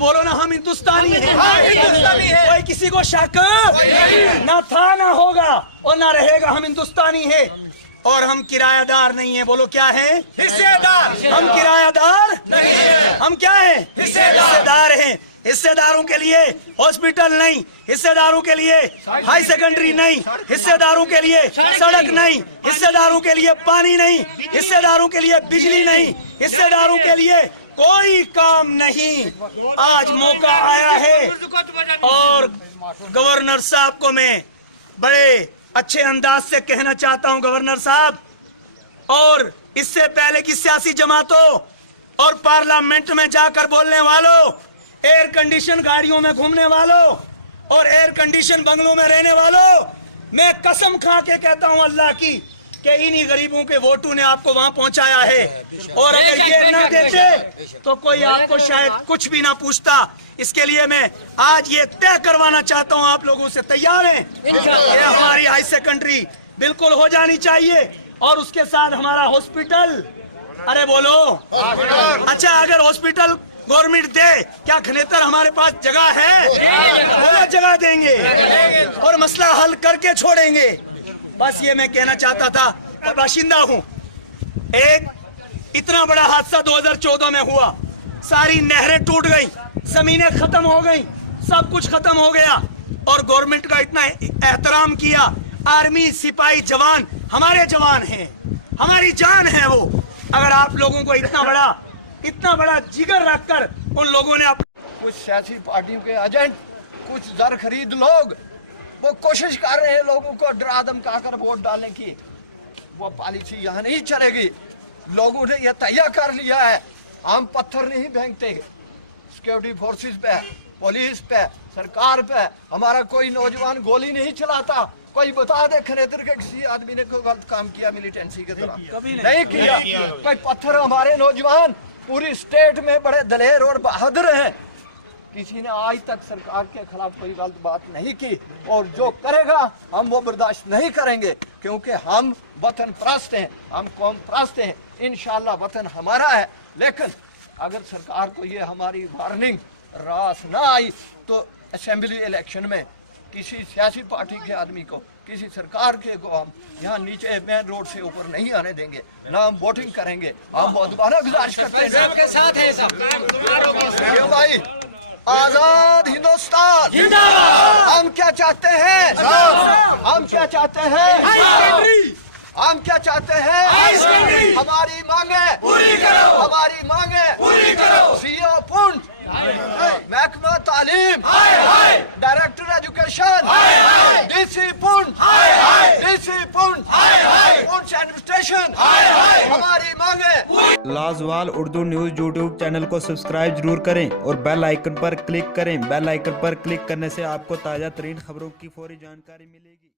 बोलो ना, हम हिंदुस्तानी हैं। कोई किसी को शक ना था, ना होगा और ना रहेगा। हम हिंदुस्तानी हैं और हम किरायादार नहीं है। बोलो क्या है? हिस्सेदार। हम किरायादार नहीं है, हम क्या है? हिस्सेदार हैं। हिस्सेदारों के लिए हॉस्पिटल नहीं, हिस्सेदारों के लिए हाई सेकेंडरी नहीं, हिस्सेदारों के लिए सड़क नहीं, हिस्सेदारों के लिए पानी नहीं, हिस्सेदारों के लिए बिजली नहीं, हिस्सेदारों के लिए कोई काम नहीं। आज मौका आया है और गवर्नर साहब को मैं बड़े अच्छे अंदाज से कहना चाहता हूं, गवर्नर साहब और इससे पहले की सियासी जमातों और पार्लियामेंट में जाकर बोलने वालों, एयर कंडीशन गाड़ियों में घूमने वालों और एयर कंडीशन बंगलों में रहने वालों, मैं कसम खा के कहता हूं अल्लाह की कि इन्हीं गरीबों के वोटों ने आपको वहां पहुंचाया है। और अगर ये ना देते तो कोई आपको शायद कुछ भी ना पूछता। इसके लिए मैं आज ये तय करवाना चाहता हूं, आप लोगों से तैयार हैं? ये हमारी हाई सेकेंडरी बिल्कुल हो जानी चाहिए और उसके साथ हमारा हॉस्पिटल। अरे बोलो अच्छा, अगर हॉस्पिटल गवर्नमेंट दे, क्या खनेतर हमारे पास जगह है? बोलो जगह देंगे और मसला हल करके छोड़ेंगे। बस ये मैं कहना चाहता था। और बाशिंदा हूं, एक इतना बड़ा हादसा 2014 में हुआ, सारी नहरें टूट गई, जमीनें खत्म हो गई, सब कुछ खत्म हो गया और गवर्नमेंट का इतना एहतराम किया। आर्मी सिपाही जवान हमारे जवान हैं, हमारी जान है वो। अगर आप लोगों को इतना बड़ा जिगर रखकर उन लोगों ने कुछ सियासी पार्टियों के एजेंट, कुछ जर खरीद लोग, वो कोशिश कर रहे हैं लोगों को डरा धमका कर वोट डालने की। वो पॉलिसी यहाँ नहीं चलेगी। लोगों ने यह तय कर लिया है, हम पत्थर नहीं फेंकते सिक्योरिटी फोर्सेस पे, पुलिस पे, सरकार पे। हमारा कोई नौजवान गोली नहीं चलाता। कोई बता दे खनेतर के किसी आदमी ने कोई गलत काम किया मिलिटेंसी के तरह? कभी नहीं किया। कोई पत्थर, हमारे नौजवान पूरी स्टेट में बड़े दलेर और बहादुर हैं। किसी ने आज तक सरकार के खिलाफ कोई गलत बात नहीं की और जो करेगा हम वो बर्दाश्त नहीं करेंगे, क्योंकि हम वतन परस्त हैं, हम कौम परस्त हैं। इंशाल्लाह वतन हमारा है। लेकिन अगर सरकार को ये हमारी वार्निंग रास ना आई तो असेंबली इलेक्शन में किसी सियासी पार्टी के आदमी को, किसी सरकार के को हम यहाँ नीचे मेन रोड से ऊपर नहीं आने देंगे, ना हम वोटिंग करेंगे। हम बहुत दोबारा गुजारिश करते हैं सबके साथ है सब भाई। आजाद हिंदुस्तान जिंदाबाद। हम क्या चाहते हैं? हम क्या चाहते हैं? हम क्या चाहते हैं? हमारी मांगे पूरी करो, हमारी मांगे पूरी करो। सीओ पुंछ, महकमा तालीम, director education, DC Poonch, DC Poonch, Poonch administration, हमारी मांगे। लाजवाल उर्दू न्यूज़ यूट्यूब चैनल को सब्सक्राइब जरूर करें और बेल आइकन पर क्लिक करें। बेल आइकन पर क्लिक करने से आपको ताज़ा तरीन खबरों की फौरी जानकारी मिलेगी।